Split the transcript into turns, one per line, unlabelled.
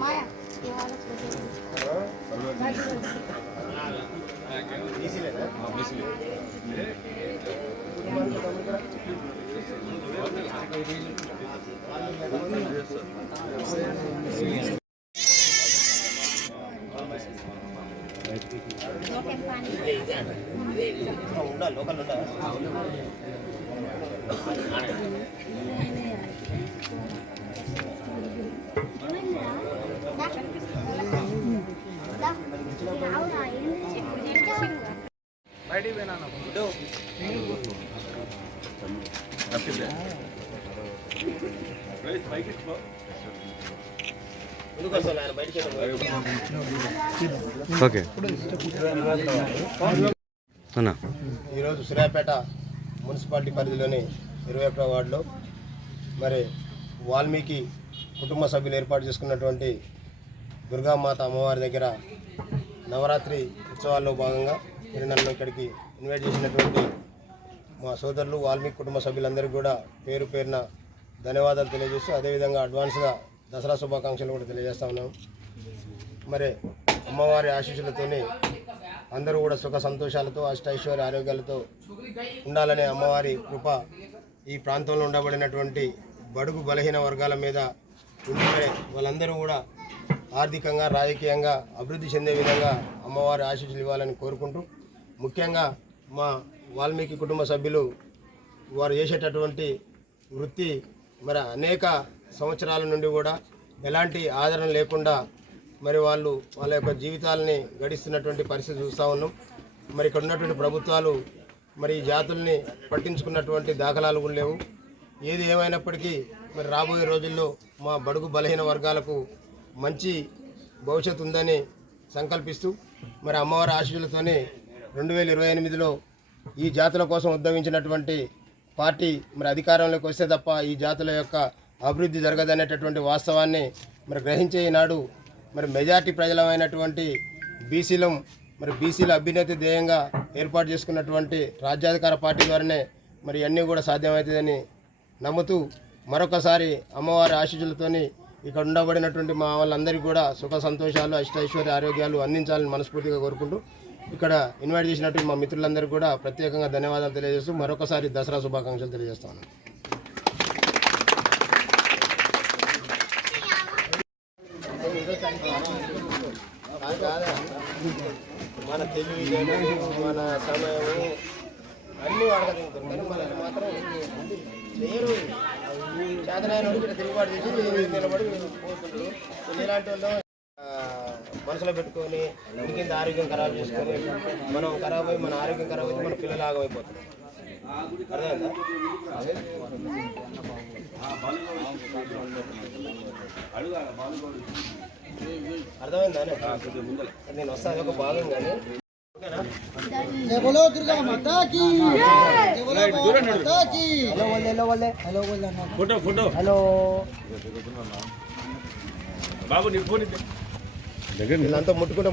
మాయా?
ఉండాలి లోకల్ ఉండాలి.
ఓకే.
ఈరోజు సూర్యాపేట మున్సిపాలిటీ పరిధిలోని ఇరవై ఒకటో వార్డులో మరి వాల్మీకి కుటుంబ సభ్యులు ఏర్పాటు చేసుకున్నటువంటి దుర్గామాత అమ్మవారి దగ్గర నవరాత్రి ఉత్సవాల్లో భాగంగా మీరు ఇక్కడికి ఇన్వైట్ చేసినటువంటి మా సోదరులు వాల్మీకి కుటుంబ సభ్యులందరికీ కూడా పేరు పేరున ధన్యవాదాలు తెలియజేస్తూ అదేవిధంగా అడ్వాన్స్గా దసరా శుభాకాంక్షలు కూడా తెలియజేస్తా ఉన్నాం. మరి అమ్మవారి ఆశీస్సులతోని అందరూ కూడా సుఖ సంతోషాలతో అష్టైశ్వర్య ఆరోగ్యాలతో ఉండాలనే అమ్మవారి కృప ఈ ప్రాంతంలో ఉండబడినటువంటి బడుగు బలహీన వర్గాల మీద ఉంటుందనే వాళ్ళందరూ కూడా ఆర్థికంగా రాజకీయంగా అభివృద్ధి చెందే విధంగా అమ్మవారి ఆశీస్సులు ఇవ్వాలని కోరుకుంటూ ముఖ్యంగా మా వాల్మీకి కుటుంబ సభ్యులు వారు చేసేటటువంటి వృత్తి మరి అనేక సంవత్సరాల నుండి కూడా ఎలాంటి ఆదరణ లేకుండా మరి వాళ్ళు వాళ్ళ యొక్క జీవితాలని గడిస్తున్నటువంటి పరిస్థితి చూస్తూ ఉన్నాం. మరి ఇక్కడ ఉన్నటువంటి ప్రభుత్వాలు మరి జాతుల్ని పట్టించుకున్నటువంటి దాఖలాలు కూడా లేవు. ఏది ఏమైనప్పటికీ మరి రాబోయే రోజుల్లో మా బడుగు బలహీన వర్గాలకు మంచి భవిష్యత్తు ఉందని సంకల్పిస్తూ మరి అమ్మవారి ఆశీస్సులతోనే రెండు వేల ఇరవై ఎనిమిదిలో ఈ జాతుల కోసం ఉద్యమించినటువంటి పార్టీ మరి అధికారంలోకి వస్తే తప్ప ఈ జాతుల యొక్క అభివృద్ధి జరగదనేటటువంటి వాస్తవాన్ని మరి గ్రహించే ఈనాడు మరి మెజార్టీ ప్రజలమైనటువంటి బీసీలం మరి బీసీల అభ్యున్నతి ధ్యేయంగా ఏర్పాటు చేసుకున్నటువంటి రాజ్యాధికార పార్టీ ద్వారానే మరి అన్నీ కూడా సాధ్యమవుతుందని నమ్ముతూ మరొకసారి అమ్మవారి ఆశీస్సులతోని ఇక్కడ ఉండబడినటువంటి మా వాళ్ళందరికీ కూడా సుఖ సంతోషాలు అష్టైశ్వర్య ఆరోగ్యాలు అందించాలని మనస్ఫూర్తిగా కోరుకుంటూ ఇక్కడ ఇన్వైట్ చేసినట్టు మా మిత్రులందరికీ కూడా ప్రత్యేకంగా ధన్యవాదాలు తెలియజేస్తూ మరొకసారి దసరా శుభాకాంక్షలు తెలియజేస్తాను. మన తెలివి మన సమయము అన్ని వాడగలుగుతాం కానీ మనల్ని మాత్రం లేరు చేతనాయన తిరుగుబాటు చేసి నిలబడి పోతుంటారు ఇలాంటి వాళ్ళు మనసులో పెట్టుకొని ఇంకింత ఆరోగ్యం ఖరాబ్ చేసుకొని మనం ఖరాబ్ అయ్యి మన ఆరోగ్యం ఖరాబ్ అయితే మన పిల్లలు ఆగమైపోతారు అర్థమైందా అర్థమైందా నేను వస్తాను ఒక భాగం కానీ ఓకేనా
जय बोलो दुर्गा माता की जय बोलो गौ माता की हेलो बोले हेलो बोले हेलो बोले
ఫోటో ఫోటో
हेलो
బాబు నీ ఫోన్ ఇద్దే
వీళ్ళంతా ముట్టుకుంటే